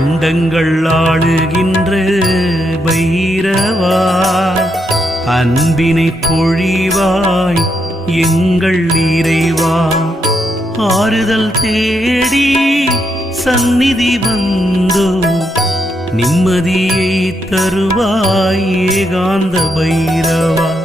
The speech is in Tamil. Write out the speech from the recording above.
அண்டங்கள் ஆளுகின்ற பைரவா, அன்பினை பொழிவாய் எங்கள் இறைவா. ஆறுதல் தேடி சந்நிதி வந்தோ, நிம்மதியை தருவாய் ஏகாந்த பைரவா.